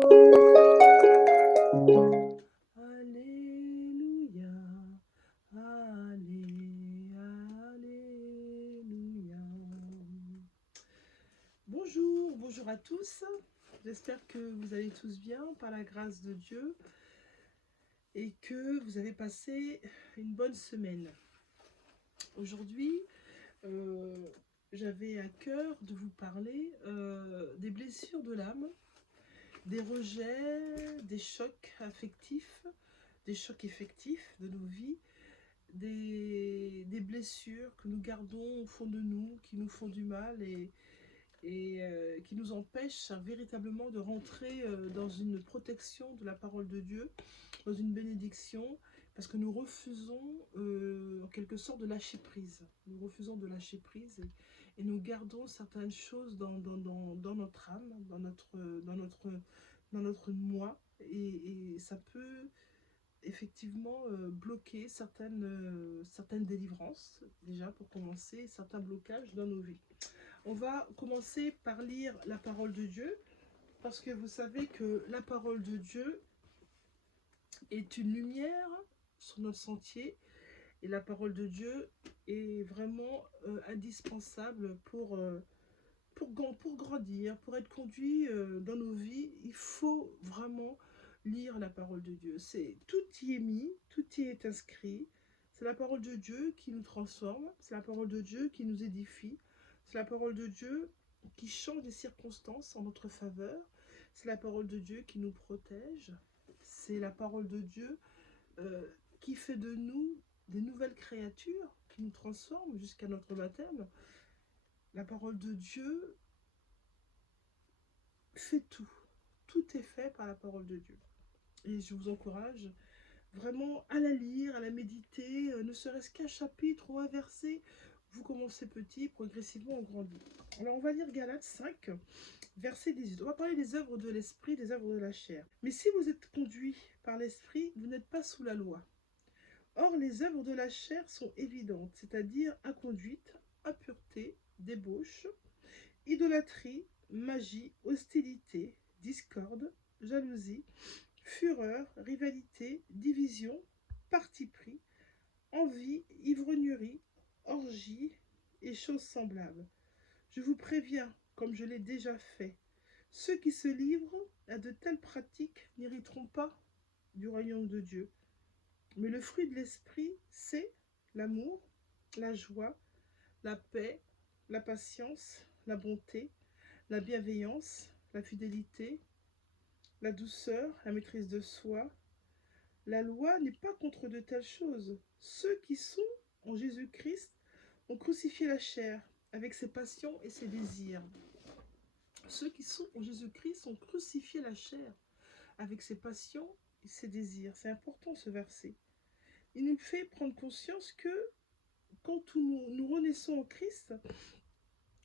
Alléluia, alléluia. Bonjour à tous. J'espère que vous allez tous bien par la grâce de Dieu et que vous avez passé une bonne semaine. Aujourd'hui, j'avais à cœur de vous parler des blessures de l'âme, des rejets, des chocs affectifs, des chocs effectifs de nos vies, des blessures que nous gardons au fond de nous, qui nous font du mal et qui nous empêchent véritablement de rentrer dans une protection de la parole de Dieu, dans une bénédiction, parce que nous refusons en quelque sorte de lâcher prise. Nous refusons de lâcher prise et nous gardons certaines choses dans notre âme, dans notre moi, et ça peut effectivement bloquer certaines délivrances, déjà pour commencer, certains blocages dans nos vies. On va commencer par lire la parole de Dieu, parce que vous savez que la parole de Dieu est une lumière sur notre sentier, et la parole de Dieu est vraiment indispensable pour grandir, pour être conduit dans nos vies. Il faut vraiment lire la parole de Dieu. Tout y est mis, tout y est inscrit. C'est la parole de Dieu qui nous transforme, c'est la parole de Dieu qui nous édifie, c'est la parole de Dieu qui change les circonstances en notre faveur, c'est la parole de Dieu qui nous protège, c'est la parole de Dieu euh, qui fait de nous des nouvelles créatures, qui nous transforme jusqu'à notre baptême. La parole de Dieu fait tout. Tout est fait par la parole de Dieu. Et je vous encourage vraiment à la lire, à la méditer, ne serait-ce qu'un chapitre ou un verset. Vous commencez petit, progressivement on grandit. Alors on va lire Galates 5, verset 18. On va parler des œuvres de l'esprit, des œuvres de la chair. Mais si vous êtes conduits par l'esprit, vous n'êtes pas sous la loi. Or les œuvres de la chair sont évidentes, c'est-à-dire inconduite, impureté, débauche, idolâtrie, magie, hostilité, discorde, jalousie, fureur, rivalité, division, parti pris, envie, ivrognerie, orgie et choses semblables. Je vous préviens, comme je l'ai déjà fait, ceux qui se livrent à de telles pratiques n'hériteront pas du royaume de Dieu. Mais le fruit de l'esprit, c'est l'amour, la joie, la paix, la patience, la bonté, la bienveillance, la fidélité, la douceur, la maîtrise de soi. La loi n'est pas contre de telles choses. Ceux qui sont en Jésus-Christ ont crucifié la chair avec ses passions et ses désirs. Ceux qui sont en Jésus-Christ ont crucifié la chair avec ses passions et ses désirs. C'est important ce verset. Il nous fait prendre conscience que quand nous renaissons en Christ,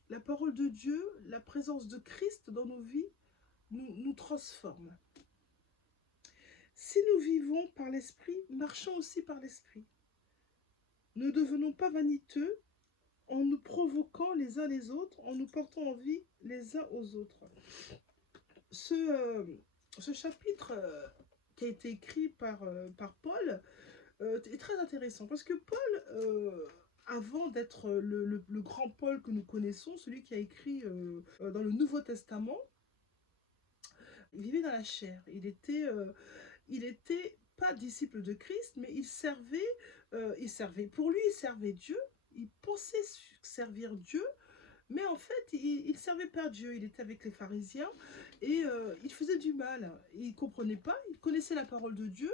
la parole de Dieu, la présence de Christ dans nos vies nous transforme. Si nous vivons par l'esprit, marchons aussi par l'esprit. Ne devenons pas vaniteux en nous provoquant les uns les autres, en nous portant envie les uns aux autres. Ce chapitre qui a été écrit par Paul est très intéressant, parce que Paul, avant d'être le grand Paul que nous connaissons, celui qui a écrit dans le Nouveau Testament, il vivait dans la chair. Il était pas disciple de Christ, mais il servait. Pour lui, il servait Dieu. Il pensait servir Dieu, mais en fait, il ne servait pas Dieu. Il était avec les pharisiens et il faisait du mal. Il ne comprenait pas. Il connaissait la parole de Dieu,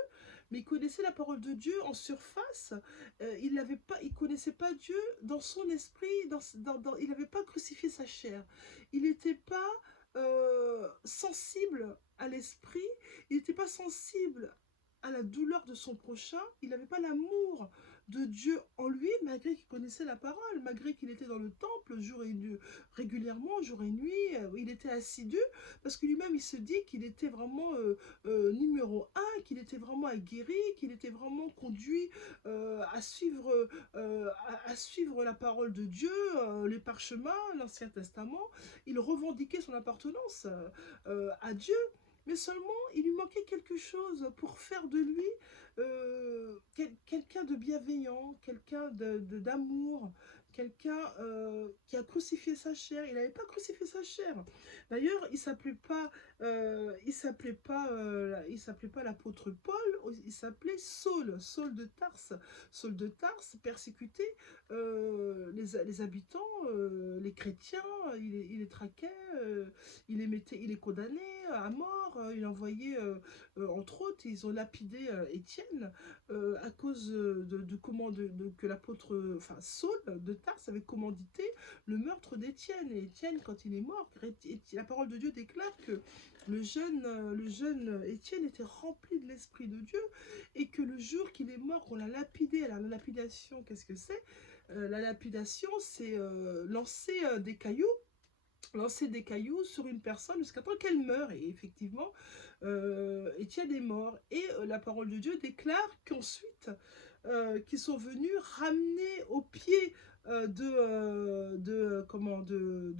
mais il connaissait la parole de Dieu en surface. Il ne connaissait pas Dieu dans son esprit. Il n'avait pas crucifié sa chair. Il n'était pas sensible à l'esprit. Il n'était pas sensible à la douleur de son prochain. Il n'avait pas l'amour de Dieu en lui, malgré qu'il connaissait la parole, malgré qu'il était dans le temple jour et nuit, régulièrement, jour et nuit, il était assidu, parce que lui-même il se dit qu'il était vraiment numéro un, qu'il était vraiment aguerri, qu'il était vraiment conduit à suivre la parole de Dieu, les parchemins, l'Ancien Testament. Il revendiquait son appartenance à Dieu. mais seulement il lui manquait quelque chose pour faire de lui quelqu'un de bienveillant, quelqu'un d'amour, quelqu'un qui a crucifié sa chair. Il n'avait pas crucifié sa chair. D'ailleurs, il s'appelait pas l'apôtre Paul, il s'appelait Saul, Saul de Tarse. Saul de Tarse persécutait les habitants, les chrétiens, il les traquait, il les condamnait à mort, il envoyait, entre autres, ils ont lapidé Étienne à cause que l'apôtre, enfin Saul de Tarse avait commandité le meurtre d'Étienne. Et Étienne, quand il est mort, la parole de Dieu déclare que le jeune Étienne était rempli de l'Esprit de Dieu et que le jour qu'il est mort, qu'on l'a lapidé. Alors la lapidation, qu'est-ce que c'est? La lapidation, c'est lancer des cailloux sur une personne jusqu'à temps qu'elle meure. Et effectivement, Étienne est mort. Et la parole de Dieu déclare qu'ensuite, qu'ils sont venus ramener au pied de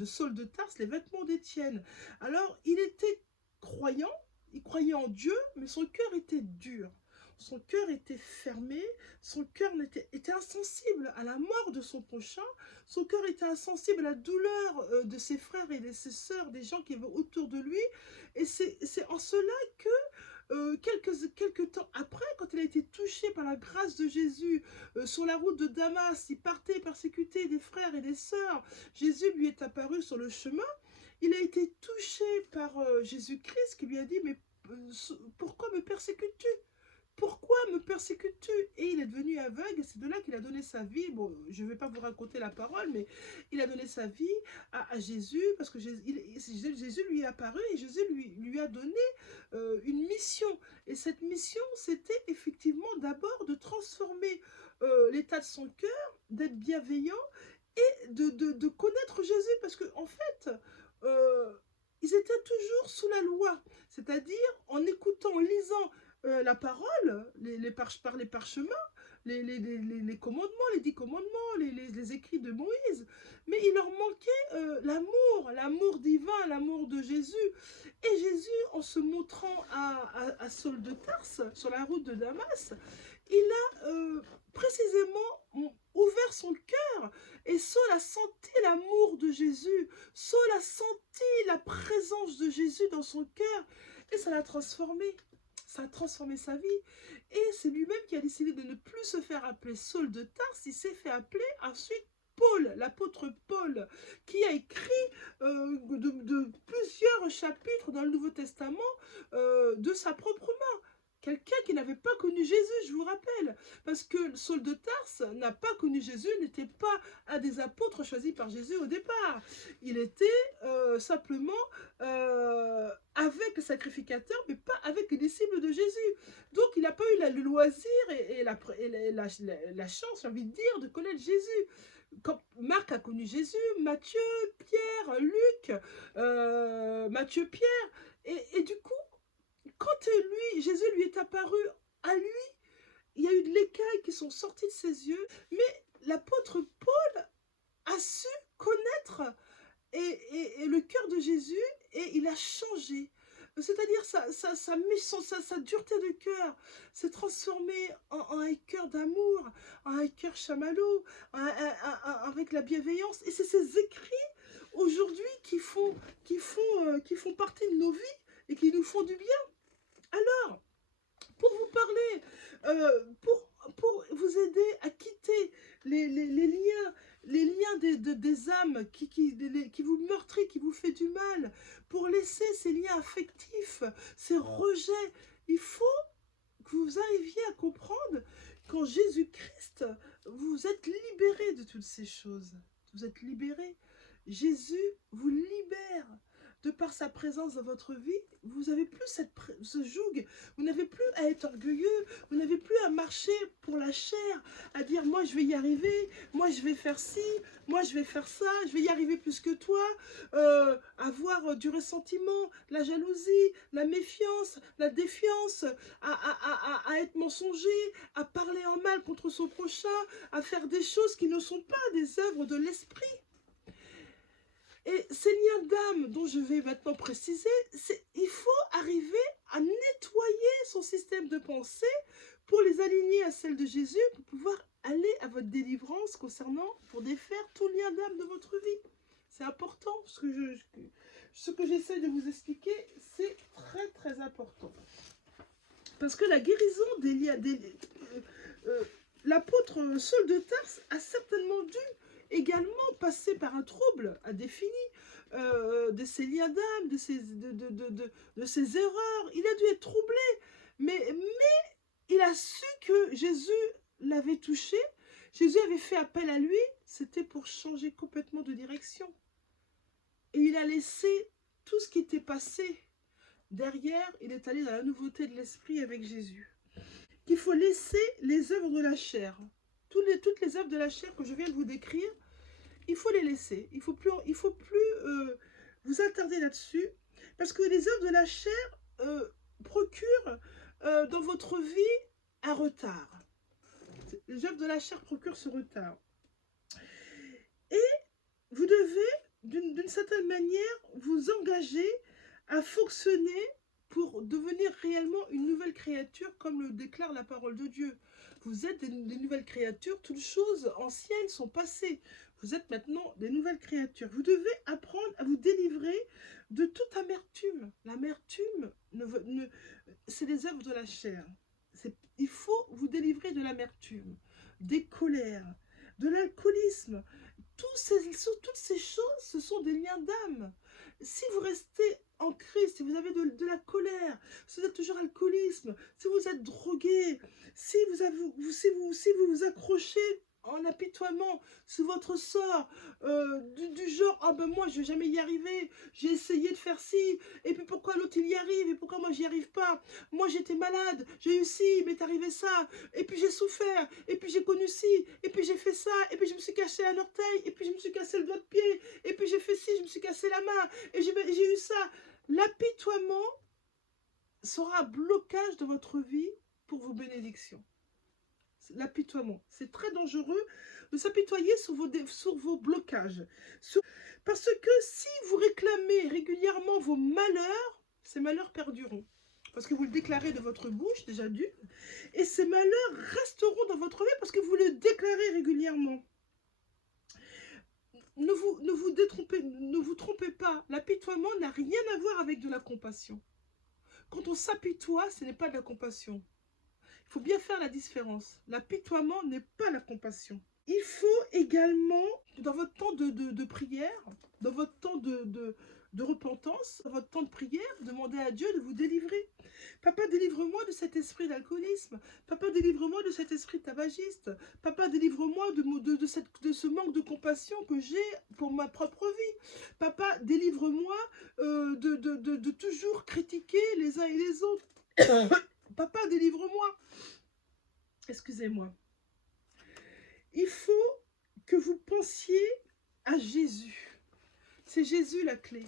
Saul de Tarse les vêtements d'Étienne. Alors, il était croyant, il croyait en Dieu, mais son cœur était dur. Son cœur était fermé, son cœur était insensible à la mort de son prochain, son cœur était insensible à la douleur de ses frères et de ses sœurs, des gens qui étaient autour de lui. Et c'est en cela que quelques temps après, quand il a été touché par la grâce de Jésus sur la route de Damas, il partait persécuter des frères et des sœurs, Jésus lui est apparu sur le chemin, il a été touché par Jésus-Christ qui lui a dit, mais pourquoi me persécutes-tu? Pourquoi me persécutes-tu? Et il est devenu aveugle, et c'est de là qu'il a donné sa vie. Bon, je ne vais pas vous raconter la parole, mais il a donné sa vie à Jésus, parce que Jésus lui est apparu, et Jésus lui a donné une mission. Et cette mission, c'était effectivement d'abord de transformer l'état de son cœur, d'être bienveillant, et de connaître Jésus, parce qu'en fait, euh, ils étaient toujours sous la loi, c'est-à-dire en écoutant, en lisant la parole, par les parchemins, les commandements, les 10 commandements, les écrits de Moïse, mais il leur manquait l'amour divin, l'amour de Jésus. Et Jésus, en se montrant à Saul de Tarse, sur la route de Damas, il a précisément ouvert son cœur, et Saul a senti l'amour de Jésus, Saul a senti la présence de Jésus dans son cœur, et ça l'a transformé. Ça a transformé sa vie. Et c'est lui-même qui a décidé de ne plus se faire appeler Saul de Tarse, il s'est fait appeler ensuite Paul, l'apôtre Paul, qui a écrit de plusieurs chapitres dans le Nouveau Testament de sa propre main. Quelqu'un qui n'avait pas connu Jésus, je vous rappelle. Parce que Saul de Tarse n'a pas connu Jésus, n'était pas un des apôtres choisis par Jésus au départ. Il était simplement avec le sacrificateur, mais pas avec les disciples de Jésus. Donc il n'a pas eu le loisir et la chance, j'ai envie de dire, de connaître Jésus. Quand Marc a connu Jésus, Matthieu, Pierre, Luc, Matthieu, Pierre, et du coup, quand Jésus lui est apparu à lui, il y a eu de l'écaille qui sont sorties de ses yeux, mais l'apôtre Paul a su connaître et le cœur de Jésus, et il a changé. C'est-à-dire sa dureté de cœur s'est transformée en un cœur d'amour, en un cœur chamallow, avec la bienveillance. Et c'est ces écrits aujourd'hui qui font partie de nos vies et qui nous font du bien. Alors, pour vous parler, pour vous aider à quitter les liens des âmes qui vous meurtrissent, qui vous fait du mal, pour laisser ces liens affectifs, ces rejets, il faut que vous arriviez à comprendre qu'en Jésus-Christ, vous êtes libérés de toutes ces choses. Vous êtes libérés. Jésus vous libère. De par sa présence dans votre vie, vous n'avez plus ce joug, vous n'avez plus à être orgueilleux, vous n'avez plus à marcher pour la chair, à dire moi je vais y arriver, moi je vais faire ci, moi je vais faire ça, je vais y arriver plus que toi, avoir du ressentiment, la jalousie, la méfiance, la défiance, à être mensonger, à parler en mal contre son prochain, à faire des choses qui ne sont pas des œuvres de l'esprit. Et ces liens d'âme dont je vais maintenant préciser, il faut arriver à nettoyer son système de pensée pour les aligner à celle de Jésus, pour pouvoir aller à votre délivrance pour défaire tout lien d'âme de votre vie. C'est important, ce que j'essaie de vous expliquer, c'est très très important. Parce que la guérison des liens, l'apôtre Saul de Tarse a certainement dû également passer par un trouble indéfini de ses liens d'âme, de ses erreurs. Il a dû être troublé, mais il a su que Jésus l'avait touché, Jésus avait fait appel à lui, c'était pour changer complètement de direction. Et il a laissé tout ce qui était passé derrière, il est allé dans la nouveauté de l'esprit avec Jésus. Il faut laisser les œuvres de la chair. Toutes les œuvres de la chair que je viens de vous décrire, il faut les laisser. Il ne faut plus vous attarder là-dessus. Parce que les œuvres de la chair procurent dans votre vie un retard. Les œuvres de la chair procurent ce retard. Et vous devez, d'une certaine manière, vous engager à fonctionner pour devenir réellement une nouvelle créature, comme le déclare la parole de Dieu. Vous êtes des nouvelles créatures, toutes choses anciennes sont passées. Vous êtes maintenant des nouvelles créatures. Vous devez apprendre à vous délivrer de toute amertume. L'amertume, c'est les œuvres de la chair. Il faut vous délivrer de l'amertume, des colères, de l'alcoolisme. Toutes ces choses, ce sont des liens d'âme. Si vous restez en Christ, si vous avez de la colère, si vous êtes toujours alcoolisme, si vous êtes drogué, si vous vous accrochez en apitoiement sur votre sort, du genre, ah ben moi je vais jamais y arriver, j'ai essayé de faire ci, et puis pourquoi l'autre il y arrive, et pourquoi moi j'y arrive pas, moi j'étais malade, j'ai eu ci, il m'est arrivé ça, et puis j'ai souffert, et puis j'ai connu ci, et puis j'ai fait ça, et puis je me suis cassé un orteil, et puis je me suis cassé le doigt de pied, et puis j'ai fait ci, je me suis cassé la main, et j'ai eu ça. L'apitoiement sera un blocage de votre vie pour vos bénédictions. L'apitoiement, c'est très dangereux de s'apitoyer sur vos blocages. Parce que si vous réclamez régulièrement vos malheurs, ces malheurs perdureront. Parce que vous le déclarez de votre bouche, déjà d'une, et ces malheurs resteront dans votre vie parce que vous le déclarez régulièrement. Ne vous trompez pas, l'apitoiement n'a rien à voir avec de la compassion. Quand on s'apitoie, ce n'est pas de la compassion. Il faut bien faire la différence. L'apitoiement n'est pas la compassion. Il faut également, dans votre temps de prière, dans votre temps de repentance, dans votre temps de prière, demander à Dieu de vous délivrer. Papa, délivre-moi de cet esprit d'alcoolisme. Papa, délivre-moi de cet esprit tabagiste. Papa, délivre-moi de ce manque de compassion que j'ai pour ma propre vie. Papa, délivre-moi de toujours critiquer les uns et les autres. Papa, délivre-moi. Excusez-moi. Il faut que vous pensiez à Jésus. C'est Jésus la clé.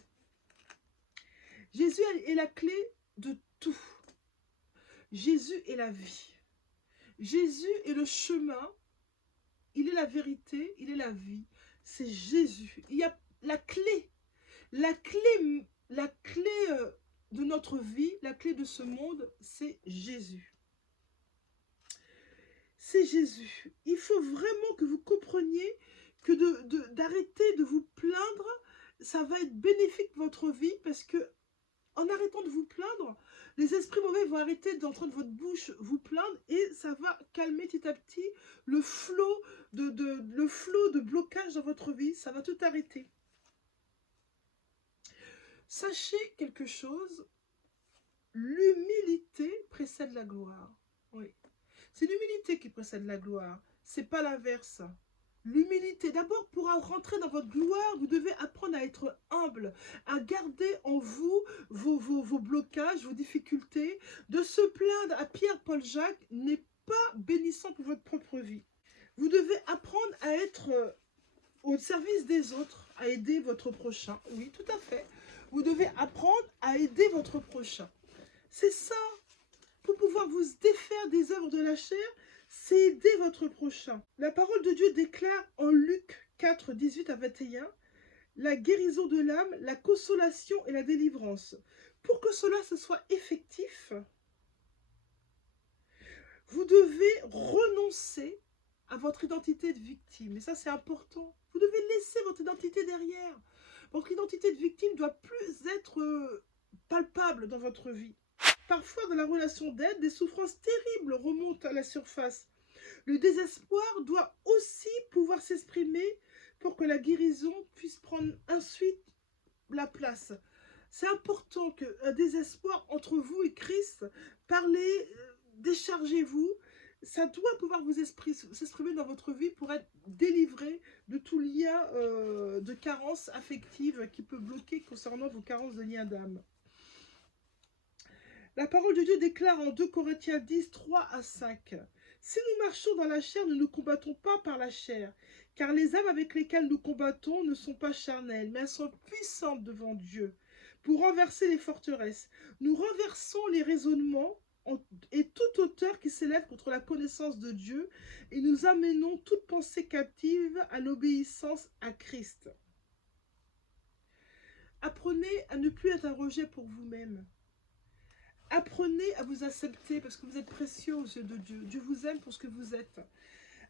Jésus est la clé de tout. Jésus est la vie. Jésus est le chemin. Il est la vérité. Il est la vie. C'est Jésus. Il y a la clé. La clé de notre vie, la clé de ce monde, c'est Jésus. C'est Jésus. Il faut vraiment que vous compreniez que d'arrêter de vous plaindre, ça va être bénéfique pour votre vie parce que en arrêtant de vous plaindre, les esprits mauvais vont arrêter d'entrer de votre bouche vous plaindre et ça va calmer petit à petit le flot de blocage dans votre vie. Ça va tout arrêter. Sachez quelque chose, l'humilité précède la gloire. Oui. C'est l'humilité qui précède la gloire, c'est pas l'inverse. L'humilité, d'abord pour rentrer dans votre gloire, vous devez apprendre à être humble, à garder en vous vos blocages, vos difficultés. De se plaindre à Pierre, Paul, Jacques n'est pas bénissant pour votre propre vie. Vous devez apprendre à être au service des autres, à aider votre prochain. Oui, tout à fait. Vous devez apprendre à aider votre prochain. C'est ça. Pour pouvoir vous défaire des œuvres de la chair, c'est aider votre prochain. La parole de Dieu déclare en Luc 4, 18 à 21, la guérison de l'âme, la consolation et la délivrance. Pour que cela se soit effectif, vous devez renoncer à votre identité de victime. Et ça, c'est important. Vous devez laisser votre identité derrière. Votre identité de victime doit plus être palpable dans votre vie. Parfois, dans la relation d'aide, des souffrances terribles remontent à la surface. Le désespoir doit aussi pouvoir s'exprimer pour que la guérison puisse prendre ensuite la place. C'est important qu'un désespoir entre vous et Christ, parlez, déchargez-vous. Ça doit pouvoir vous s'exprimer dans votre vie pour être délivré de tout lien de carence affective qui peut bloquer concernant vos carences de lien d'âme. La parole de Dieu déclare en 2 Corinthiens 10, 3 à 5. Si nous marchons dans la chair, nous ne combattons pas par la chair, car les âmes avec lesquelles nous combattons ne sont pas charnelles, mais elles sont puissantes devant Dieu, pour renverser les forteresses. Nous renversons les raisonnements et toute hauteur qui s'élève contre la connaissance de Dieu, et nous amenons toute pensée captive à l'obéissance à Christ. Apprenez à ne plus être un rejet pour vous-même. Apprenez à vous accepter parce que vous êtes précieux aux yeux de Dieu. Dieu vous aime pour ce que vous êtes.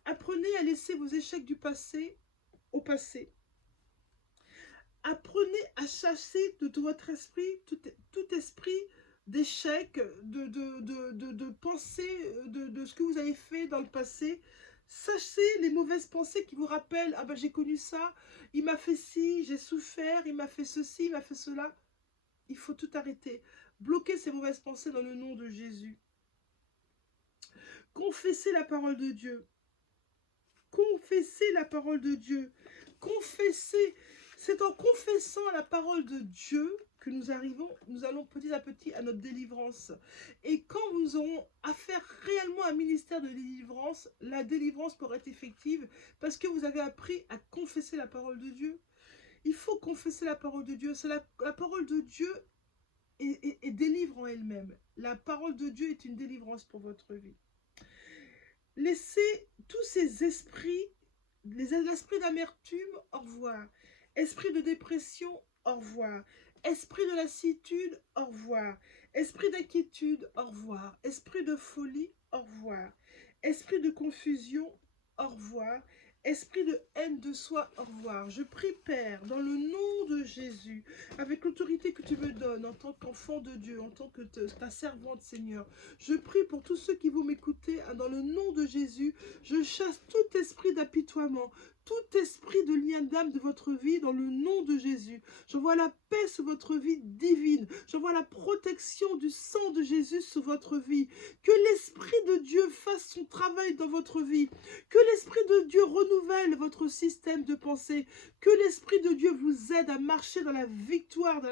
Apprenez à laisser vos échecs du passé au passé. Apprenez à chasser de votre esprit tout esprit d'échec, de pensée, de ce que vous avez fait dans le passé. Sachez les mauvaises pensées qui vous rappellent « Ah ben j'ai connu ça, il m'a fait ci, j'ai souffert, il m'a fait ceci, il m'a fait cela. » Il faut tout arrêter. Bloquez ces mauvaises pensées dans le nom de Jésus. Confessez la parole de Dieu. Confessez la parole de Dieu. Confessez. C'est en confessant la parole de Dieu que nous allons petit à petit à notre délivrance. Et quand nous aurons affaire réellement à un ministère de délivrance, la délivrance pourra être effective parce que vous avez appris à confesser la parole de Dieu. Il faut confesser la parole de Dieu. C'est la parole de Dieu et délivre en elle-même. La parole de Dieu est une délivrance pour votre vie. Laissez tous ces esprits, les esprits d'amertume, au revoir. Esprit de dépression, au revoir. Esprit de lassitude, au revoir. Esprit d'inquiétude, au revoir. Esprit de folie, au revoir. Esprit de confusion, au revoir. Esprit de haine de soi, au revoir. Je prie, Père, dans le nom de Jésus, avec l'autorité que tu me donnes en tant qu'enfant de Dieu, en tant que ta servante, Seigneur. Je prie pour tous ceux qui vont m'écouter, dans le nom de Jésus. Je chasse tout esprit d'apitoiement, tout esprit de lien d'âme de votre vie dans le nom de Jésus. Je vois la paix sur votre vie divine. Je vois la protection du sang de Jésus sur votre vie. Que l'Esprit de Dieu fasse son travail dans votre vie. Que l'Esprit de Dieu renouvelle votre système de pensée. Que l'Esprit de Dieu vous aide à marcher dans la victoire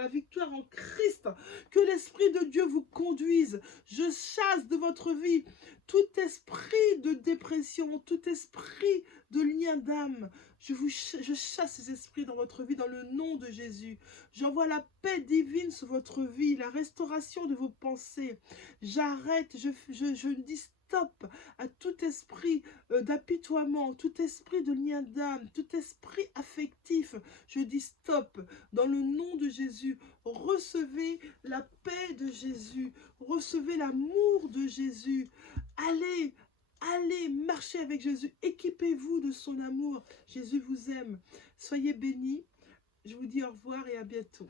en Christ. Que l'Esprit de Dieu vous conduise. Je chasse de votre vie tout esprit de dépression, tout esprit de lien d'âme. Je chasse ces esprits dans votre vie dans le nom de Jésus. J'envoie la paix divine sur votre vie, la restauration de vos pensées. J'arrête, je dis stop à tout esprit d'apitoiement, tout esprit de lien d'âme, tout esprit affectif. Je dis stop dans le nom de Jésus. Recevez la paix de Jésus. Recevez l'amour de Jésus. Allez, allez, marchez avec Jésus. Équipez-vous de son amour. Jésus vous aime. Soyez bénis. Je vous dis au revoir et à bientôt.